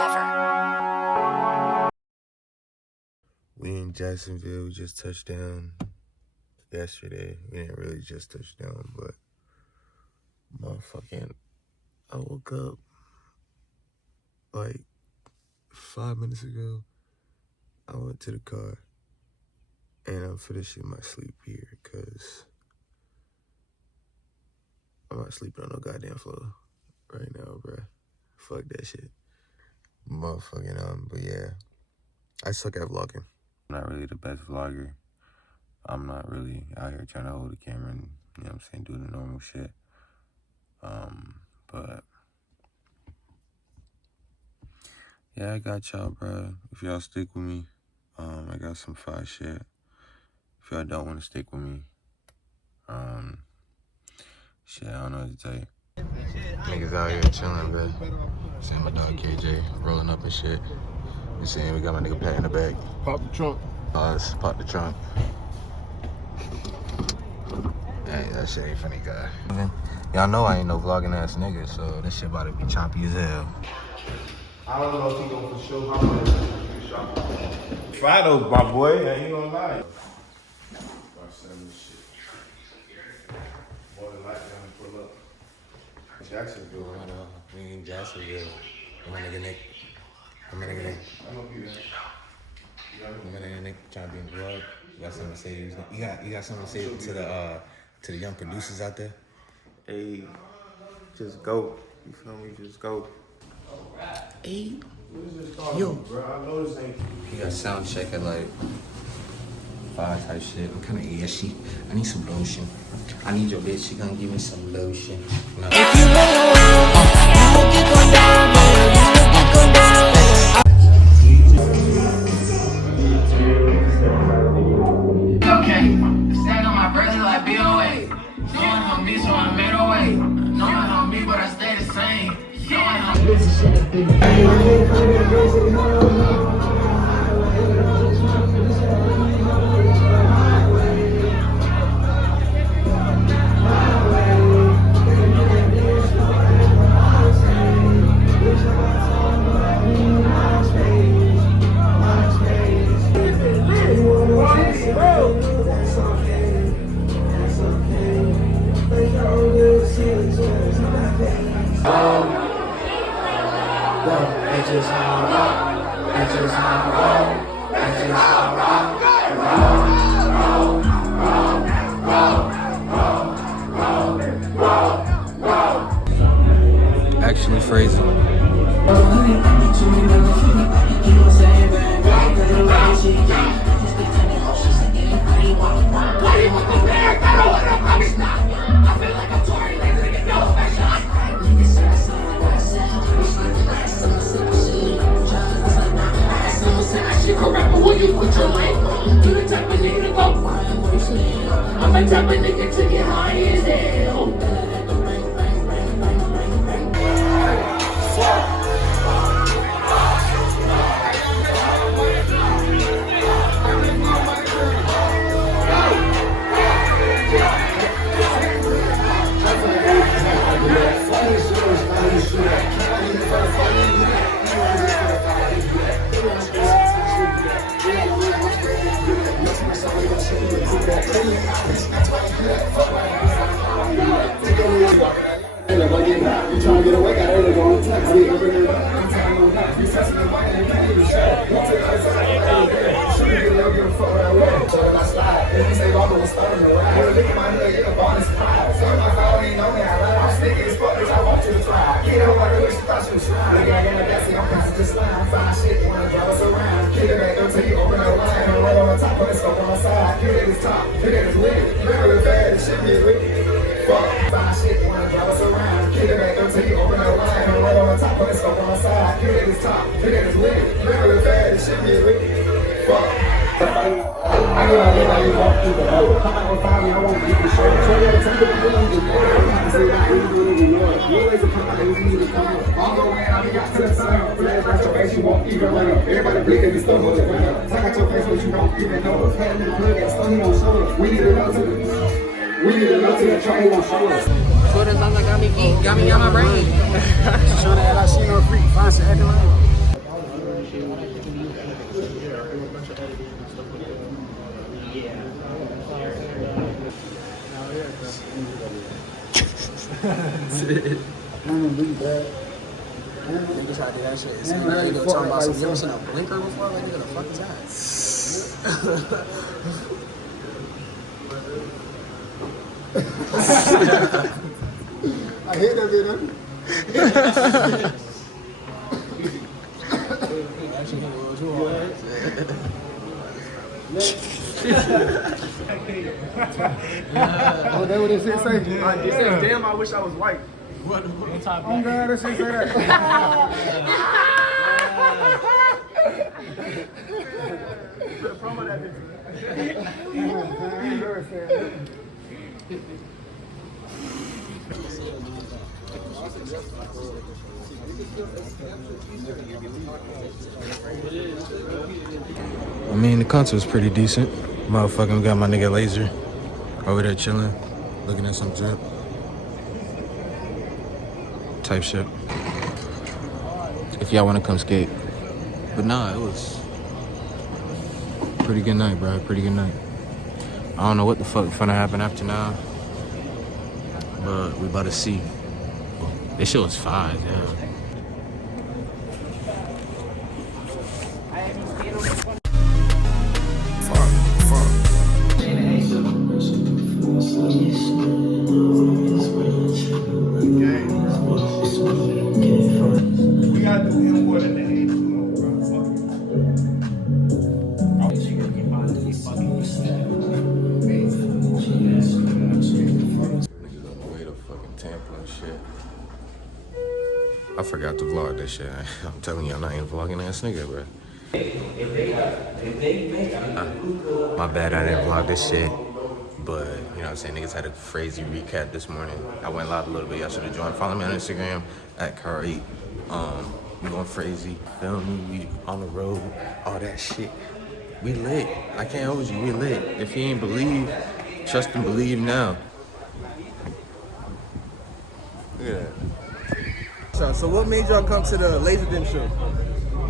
forever. We in Jacksonville, we just touched down yesterday. We didn't really just touch down, but motherfucking, I woke up like 5 minutes ago. I went to the car and I'm finishing my sleep here because I'm not sleeping on no goddamn floor right now, bruh. Fuck that shit. Motherfucking, but yeah, I suck at vlogging. I'm not really the best vlogger. I'm not really out here trying to hold the camera and, you know what I'm saying, do the normal shit. But yeah, I got y'all, bruh. If y'all stick with me, I got some fire shit. If y'all don't want to stick with me, shit, I don't know what to tell you. Niggas out here chilling, bruh. Seeing my dog KJ rolling up and shit. You seeing we got my nigga Pat in the back. Pop the trunk. Let's pop the trunk. Hey, that shit ain't funny, guy. Y'all know I ain't no vlogging ass nigga, so this shit about to be choppy as hell. I don't know if he gonna for sure how much he shot. Try though, my boy. I ain't gonna lie. More than likely, I'm gonna pull up. Jacksonville. We in Jacksonville. My nigga Nick. I'm gonna be there. My nigga Nick trying to be in the vlog. You got something to say? You got something to say to the young producers out there? Hey, just go. You feel me? Just go. Hey, Yo, bro, I know this ain't. You got sound check at like 5 type shit. I'm kind of ashy. I need some lotion. I need your bitch. She gonna give me some lotion. No. If you want to win, you will get going down, man. You will get going down. Okay, stand on my brother like BOA. Knowing on me, so I made a way. Knowing on me, but I stay the same. Knowing on Actually phrasing. I'm a type of nigga to get high as hell. You trying to get away, got early going to Everybody blinking this stuff. Talk out your face, but you don't even know us. Had a little plug and stuff, he won't show us. We need to know to the train, he won't show us. So that sounds like got me on my brain. Show that I seen her freak, find some acting like. Niggas try to do that shit. So now you go talking about some, you ever seen a blinker before? Like, nigga, the fuck is that? I hate that bit, huh? Actually, it was you Oh, that what this shit say? It says, damn, I wish I was white. What time? Oh, God, that shit say that. Promo that bitch. I mean, the concert was pretty decent. Motherfucking got my nigga Laser over there chilling, looking at some drip. Type shit. If y'all want to come skate. But nah, it was pretty good night, bro. Pretty good night. I don't know what the fuck is gonna happen after now, but we about to see. This shit was 5, yeah. We gotta do him more than that. Way to fucking Tampa and shit. I forgot to vlog this shit. I'm telling you, I'm not even vlogging ass nigga, bro. My bad, I didn't vlog this shit. But, you know what I'm saying, niggas had a crazy recap this morning. I went live a little bit, y'all should have joined. Follow me on Instagram, @Car8. We going crazy, feel me? We on the road, all that shit. We lit. I can't hold you, we lit. If you ain't believe, trust and believe now. Look at that. So what made y'all come to the lazerdim show?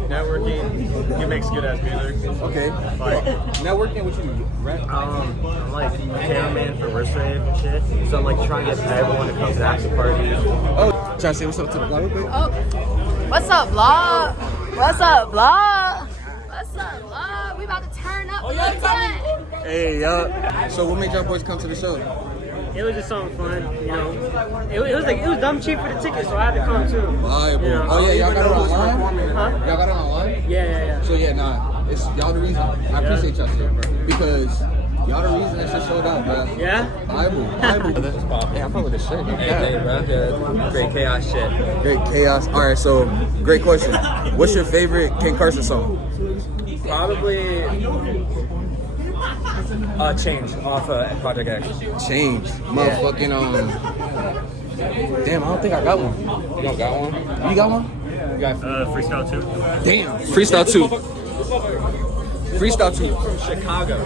Networking, he makes good ass music. Okay. Like, Networking, what you do? Rap? I'm like a cameraman for Worst Rave and shit. So I'm like trying to get everyone to come to after parties. Oh, trying to say what's up to the vlog real quick? Oh, what's up, vlog? What's up, vlog? What's up, vlog? We about to turn up. Hey, yo. So what made y'all boys come to the show? It was just something fun, you know. It was dumb cheap for the ticket, so I had to come too. Viable. You know, Oh yeah, y'all got it online? Huh? Y'all got it online? Yeah. So yeah, nah, it's y'all the reason. I appreciate y'all shit, bro. Because y'all the reason that shit showed up, bro. Yeah? Bible. Hey, I fuck with this shit. Hey, bro, great chaos shit. Great chaos. All right, so great question. What's your favorite Ken Carson song? Probably Change off Project X. Change. Motherfucking Damn, I don't think I got one. You don't got one? You got one? You got Freestyle 2. Damn. Freestyle 2. Freestyle 2. from Chicago.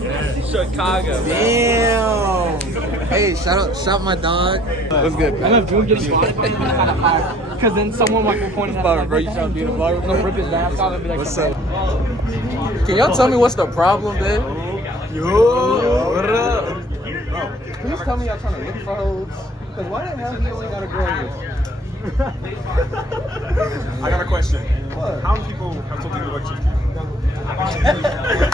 Yeah. Chicago. Damn. Hey, shout my dog. What's good, I know if Drew gets spotted, because then someone might be pointing at bro, you sound beautiful. No, rip his mask off and be like, what's up? Can y'all tell me what's the problem, babe? Yo, what up? Please tell me y'all trying to look for hoes. Cause why the hell he only got a girl here? I got a question. What? How many people have told you about Chief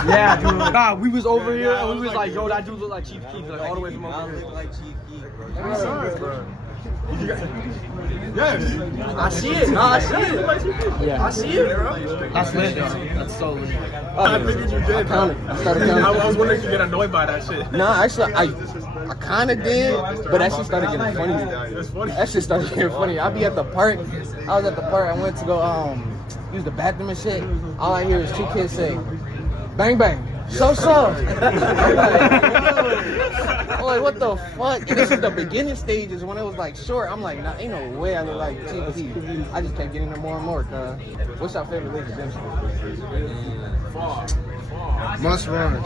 yeah, dude. Nah, we was over here and we was like, yo, that dude look like Chief Keef, like all the way from over here. Like Chief Keef, bro. Yes. I see it. Nah, I see it. Yeah. I see it, bro. That's lit. That's so lit. I figured you did. I started counting. I was wondering if you get annoyed by that shit. Nah, actually, I kind of did, but that shit started getting funny. It's funny. That shit started getting funny. I be at the park. I was at the park. I went to go use the bathroom and shit. All I hear is 2 kids say, "Bang bang." So. I'm like, what the fuck? And this is the beginning stages when it was like short. I'm like, nah, ain't no way I look like TP. I just kept getting there more and more, cuz. What's your favorite lazerdim song? Must run.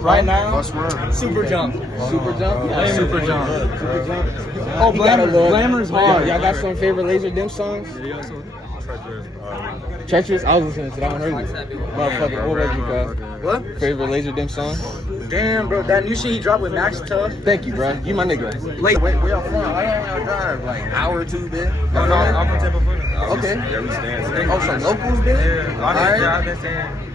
Right now, Must run. Super Jump. Super Jump? Yeah, Super Jump. Super Jump. Oh, Glamour's hard. Y'all got some favorite lazerdim songs? Treacherous? I was listening to that one earlier. Motherfucker, what was you, bro? What? Favorite lazerdim song? Damn, bro, that new shit he dropped with Max Tough. Thank you, bro. You my nigga. Wait, where y'all from? I don't drive like an hour or two, man. I'm from Tampa, Florida. Okay. Yeah, we stand. Oh, some locals, bitch? Yeah, I've been saying.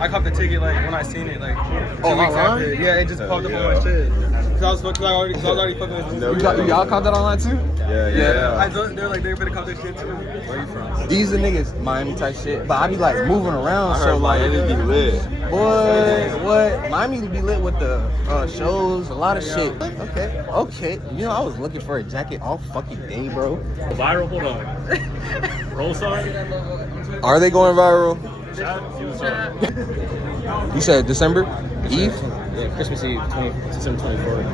I caught the ticket like when I seen it like 2 weeks online? after. Yeah, it just popped up on my shit. Cause I was already fucking with you. Y'all caught that online too? Yeah. They're like, they're gonna caught this shit too. Where you from? These are niggas, Miami type shit. But I be like moving around, so like it be lit. Boy, what? Miami be lit with the shows, a lot of shit. Okay. You know, I was looking for a jacket all fucking day, bro. Viral, hold on. Roll sign? Are they going viral? You said December Eve? Yeah, Christmas Eve, December 24th.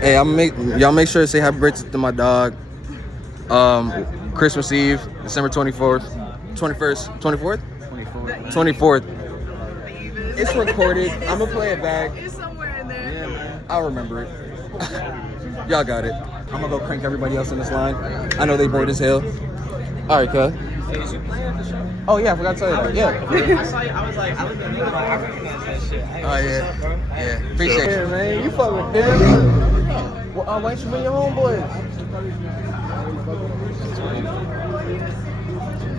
Hey, y'all make sure to say happy birthday to my dog. Christmas Eve, December 24th, 21st, 24th? 24th. It's recorded. I'm gonna play it back. It's somewhere in there. Yeah, man. I'll remember it. Y'all got it. I'm gonna go crank everybody else in this line. I know they bored as hell. All right, cuz. Oh yeah, I forgot to tell you that. Yeah. I saw you. I was like, I looked at you. I recognize that shit. Oh yeah. Appreciate you, man. You fuck with them. Well, why don't you bring your homeboys?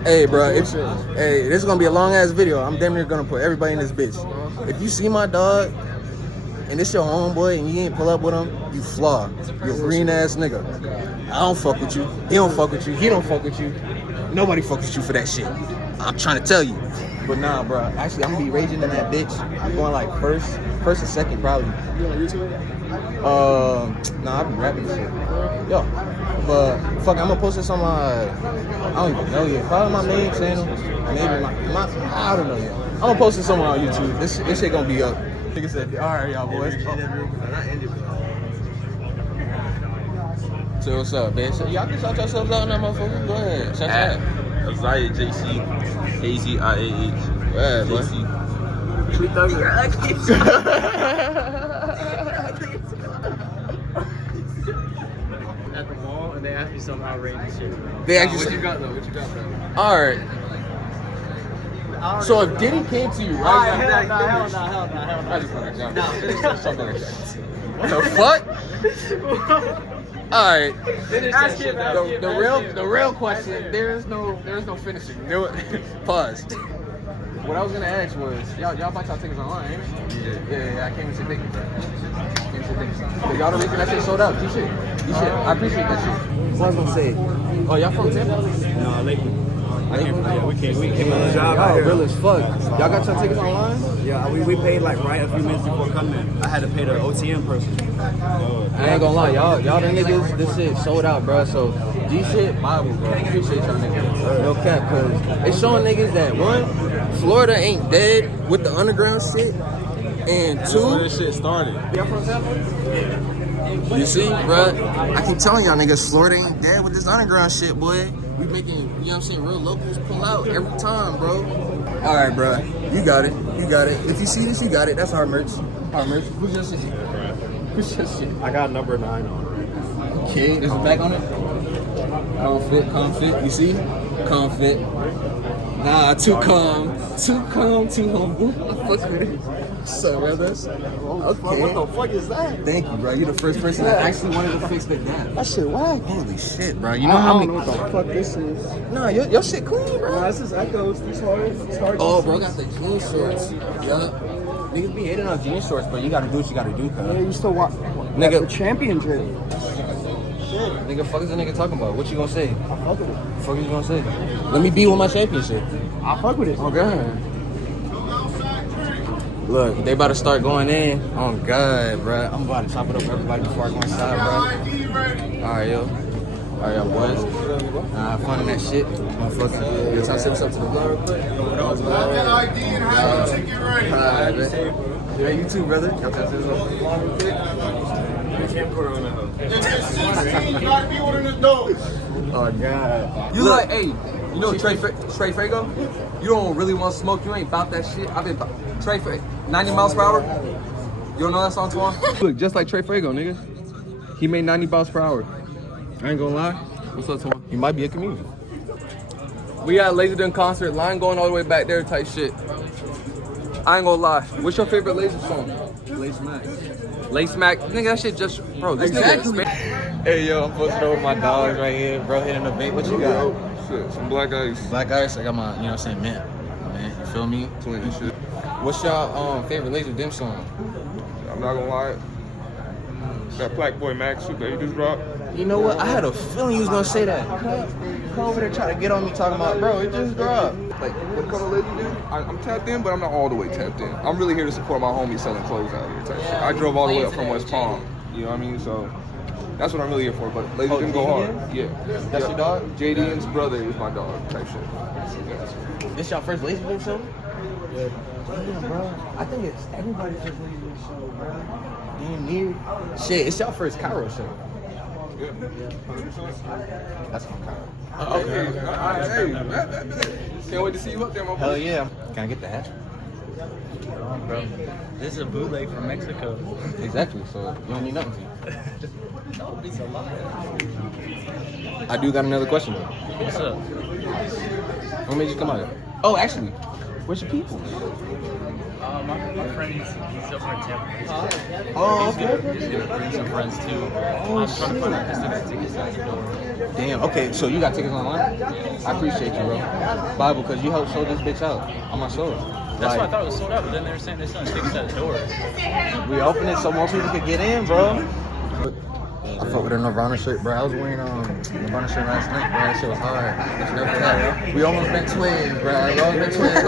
Hey, bro. This is gonna be a long ass video. I'm damn near gonna put everybody in this bitch. If you see my dog and it's your homeboy and you ain't pull up with him, you flaw. You a green ass nigga. I don't fuck with you. He don't fuck with you. He don't fuck with you. Nobody fuck with you for that shit. I'm trying to tell you. But nah, bro. Actually, I'm gonna be raging in that bitch. I'm going like first or second probably. You on YouTube? Nah, I be rapping this shit. Yo. But fuck, I'm gonna post this on my, I don't even know yet. Probably my main channel. Maybe my I don't know yet. I'm gonna post this somewhere on YouTube. This shit gonna be up. Nigga said, alright, y'all boys. So what's up, man? So y'all can shout yourselves out now, motherfucker. Go ahead. Shout out. Azaya JC, AZIAH. Yeah, boy. You're ugly. At the mall, and they asked me some outrageous shit. They actually What you got though? Alright. So if Diddy came to you, right? Hell no. I just fucking something like that. What the fuck? Alright. The real question, there is no finishing. Pause. What I was gonna ask was, y'all buy y'all tickets online, ain't it? Yeah, I came and said thank you, bro. Y'all the reason that shit sold out. You shit. I appreciate that shit. What I was gonna say? Oh, y'all from Tampa? No, Lakeland. We came on the job. Y'all real as fuck. Y'all got your tickets online? Yeah, we paid like right a few minutes before coming. I had to pay the OTM person. I ain't gonna lie, y'all the niggas, this shit sold out, bro. So G shit, Bible, bro. Appreciate y'all niggas. No cap, cause it's showing niggas that one, Florida ain't dead with the underground shit, and two, This shit started. y'all from Tampa? You see, bro? I keep telling y'all niggas, Florida ain't dead with this underground shit, boy. We making, you know what I'm saying, real locals pull out every time, bro. All right, bro. You got it. If you see this, you got it. That's our merch. Who's your shit? I got number 9 on. Okay, there's a back on it. Confit. You see? Confit. Nah, too calm, too humble. I fuck with it. So, brothers. Okay. What the fuck is that? Thank you, bro. You're the first person that actually wanted to fix the gap. That shit whack. Holy shit, bro. You know how many? I don't know what the fuck this is. Nah, your shit clean, bro. Nah, this is Echoes. These hard. Oh, bro, got the jean shorts. Yup. Niggas be hating on jean shorts, but you gotta do what you gotta do, cuz. Yeah, you still watch Nigga. the championship. Shit. Nigga, fuck is the nigga talking about? What you gonna say? I fuck with it. Fuck you gonna say? Let me be with my championship. I fuck with it. Oh, God. Look, they about to start going in. Oh, God, bro. I'm about to chop it up for everybody before I go inside, bro. All right, yo. All right, y'all boys. Fun in that shit. Motherfucker. Yo, time to say what's up to the vlog real quick. Alright, man. Yeah, you too, brother. Y'all time to say what's up to the vlog real quick. Oh, God. You like, hey, you know Trey Frago? You don't really want to smoke. You ain't about that shit. I've been Trey Frago, 90 miles per hour. You don't know that song, Twan? Look, just like Trey Frago, nigga. He made 90 miles per hour. I ain't gonna lie. What's up, Twan? You might be a comedian. We at lazerdim concert, line going all the way back there type shit. I ain't gonna lie. What's your favorite laser song? Lace Max. Lace Mac? Nigga, that shit just, bro, this nigga. Hey, yo, I'm posting over my dogs right here, bro, hitting the vape. What you got? Shit, some black ice. Black ice. I got my, you know what I'm saying, mint. Man, you feel me? Twin shit. What's your favorite lazerdim song? I'm not gonna lie. That Black Boy Max suit that you just dropped. You know what? I had a feeling you was gonna say that. Come over there trying to get on me talking about, bro, it just dropped. Like, when it comes to lazerdim, I'm tapped in, but I'm not all the way tapped in. I'm really here to support my homies selling clothes out here type shit. I drove all the way up from West Palm. You know what I mean? So that's what I'm really here for. But lazerdim go hard. Yeah. That's your dog? JDN's brother is my dog type shit. Yeah. This your first lazerdim show? Yeah. Damn, bro. I think it's everybody's first lazerdim show, bro. Damn near. Shit, it's your first Cairo show. Yeah. 100%. That's from Cairo. Okay. All right. Hey, can't wait to see you up there, my boy. Hell yeah. Can I get the hat? Bro, this is a bootleg from Mexico. Exactly, so you don't need nothing to you. I do got another question though. What's up? What made you come out here? Oh, actually, where's your people? My friend, he's up in Tampa. Oh, He's gonna bring some friends too. I'm trying to find out this tickets out the door. Damn, okay, so you got tickets online? I appreciate you, bro. Bible, because you helped show this bitch out on my show. That's why I thought it was sold out, but then they were saying they're selling tickets at the door. We opened it so more people could get in, bro. I fuck with a Nirvana shirt, bro. I was wearing Nirvana shirt last night, bro. That shit was hard. We almost been twins, bro. We almost been twins.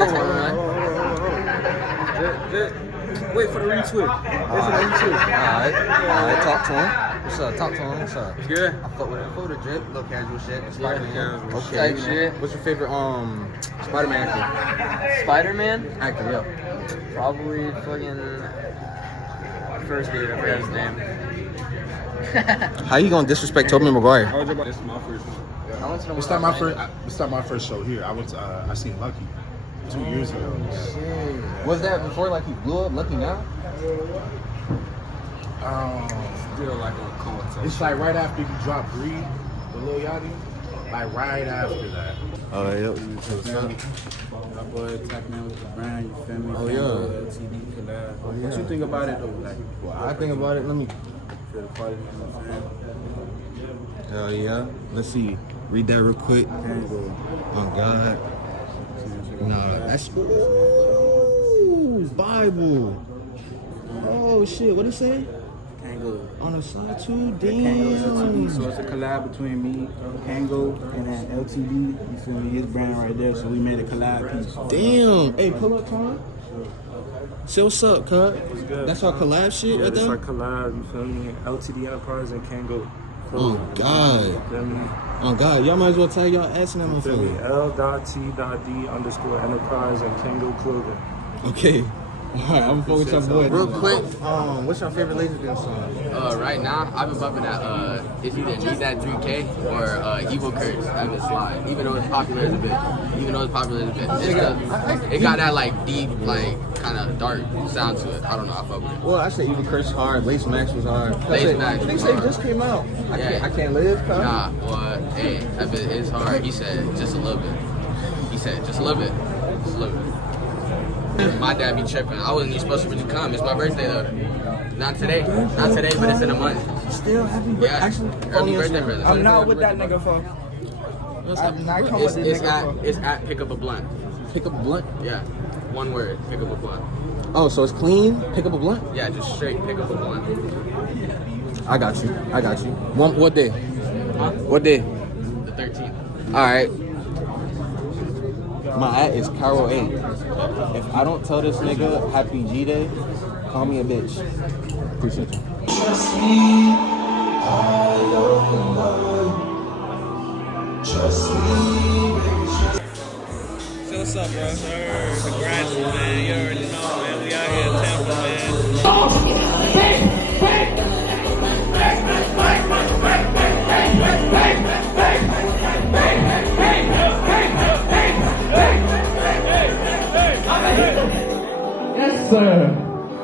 Wait for the retweet. Alright, talk to him. What's up? Talk to him. What's up? Good. I fuck with it. Fuck with the drip, little casual shit. Spider-Man. Okay. Type shit. What's your favorite Spider-Man actor? Spider-Man? Actor, yeah. Probably fucking first dude. I forgot his name. How you gonna disrespect Tobey Maguire? This is my first one. I went to the It's not my first show here. I seen Lucky 2 years ago. Was that before like he blew up? Lucky now? It's like right after you drop Greed, the Lil Yachty. Like right after that. Oh yeah. My boy tapping in with the brand, you feel me? Oh, yeah. LTD collab. What you think about it though? Like, Well, I think about it. Let me. for the party, you know what I'm Hell yeah. Let's see. Read that real quick. saying? Oh God. Nah, that's ooh Bible. Oh shit. What it say? Kango. On the side too. Kango LTD. Damn. So it's a collab between me, Kango, and then LTD. You feel me? His brand right there. So we made a collab piece. Damn. Hey, pull up, Tom. Say what's up, cut. What's good? That's our collab shit right It's there. our collab. You feel me? LTD Enterprise and Kango. Oh God. You feel me? Oh God. Y'all might as well tag y'all ass in that You feel me? motherfucker. L.T.D_Enterprise and Kango Clothing. Okay. Alright, I'm gonna fuck with your boy. Real quick, What's your favorite lazerdim song? right now, I've been bumping that, it's either Need That 3K or Evil Curse. I've been sliding, even though it's popular as a bit. It got that, like, deep, like, kind of dark sound to it. I don't know, I fuck with it. Well, I said Evil Curse hard. Lace Max was hard. Lace Max They was say it hard. just came out. I Yeah. can't live, cuz. Nah, boy, hey, that bit is hard. He said just a little bit. Just a little bit. My dad be tripping. I wasn't even supposed to really come. It's my birthday though. Not today, but it's in a month. Still happy birthday. Yeah, Actually, early birthday present. I'm not with that nigga for. I'm not coming with this nigga for. It's at pick up a blunt. Pick up a blunt. Yeah, one word, pick up a blunt. Oh, so it's clean. Pick up a blunt. Yeah, just straight pick up a blunt. I got you. What day? Huh? What day? The 13th. All right. My at is Carol 8. If I don't tell this nigga Happy G Day, call me a bitch. Appreciate you. Trust me, I don't know. Trust me, baby, trust me. So what's up, bro? Congrats, man. You already know, man. We out here in Tampa, Yes, sir.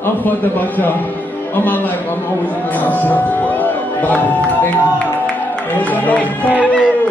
I'm fucked about y'all. All my life, I'm always doing myself. Bible, thank you.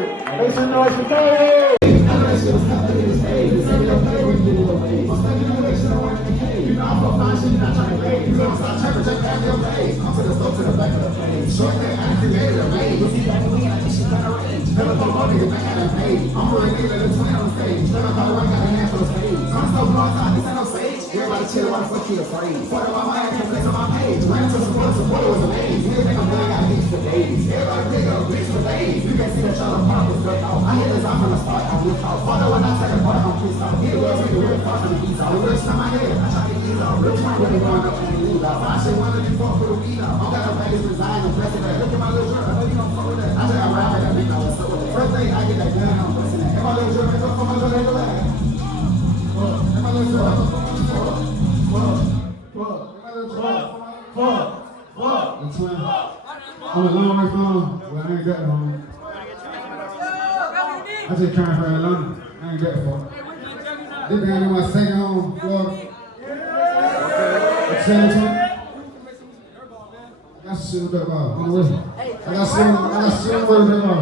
Everybody chill, why the fuck you afraid? Fuck my mind, can't flex on my page. Ran to support was amazing. Everything I'm doing, got beats for days. Everybody big up, bitch for days. You can see that y'all are part of this off. I hit this off from the start, I'm with off. Father, when I take a part, I'm pissed off. Hit the world, take the real far from the beats off. The real shit in my head, I try to ease off. Real time, really going up and leave off. I shit one of these fuck for the weed off. I'm gonna make this resign and bless it that. Look at my little girl, I know you don't fuck with that. I think I'm rapping that big dog, so first thing I get that gun, I'm blessing that. And my little girl, make up for my little girl, and my little girl, I'm a long way from, well, I ain't that long. I just came from Atlanta. I ain't that far. This down in my second home, Florida. I got shit with that ball. I got shit with that ball.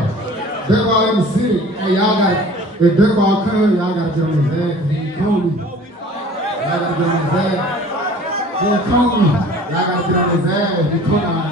That ball in the city. Hey, y'all got, if that ball comes, y'all got to get on his ass because he ain't calling me. Y'all got to get on his ass. He ain't calling me. Y'all got to get on his ass. He come out.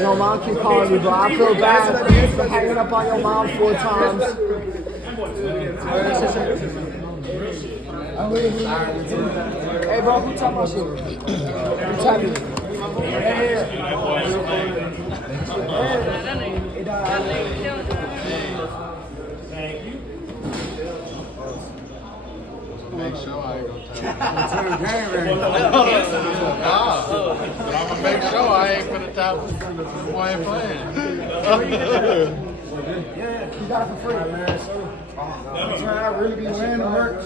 Yo, mom keep calling me, bro. I feel bad for hanging up on your mom 4 times. Hey, bro, who talking about shit? Who talking? Make sure I ain't gonna turn the game ready. But I'm gonna make sure I ain't finna top who I ain't playing. Yeah, you got it for free. I really be wearing the merch.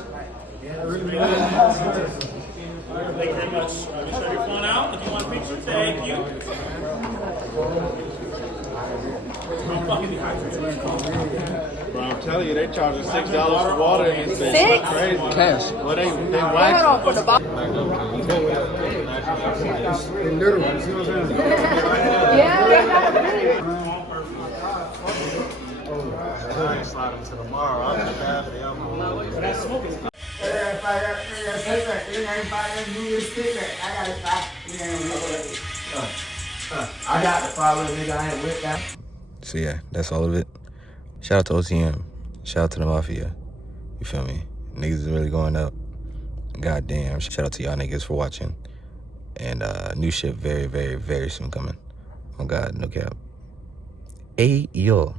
I really be wearing the merch. Thank you very much. Make sure your phone out. If you want a picture, thank you. Bro, I'm telling you, they charging $6 for water in this bitch. $6? Crazy. Cash. Well, they wax. For the box. Literally, you see what I'm saying? Yeah, they got it. I ain't slide until tomorrow. I'll be bad for the elbow. But that smoke is good. I got the follow, nigga. I ain't with that. So yeah, that's all of it. Shout out to OTM. Shout out to the Mafia. You feel me? Niggas is really going up. Goddamn. Shout out to y'all niggas for watching. And new shit very, very, very soon coming. Oh God, no cap. Hey, yo.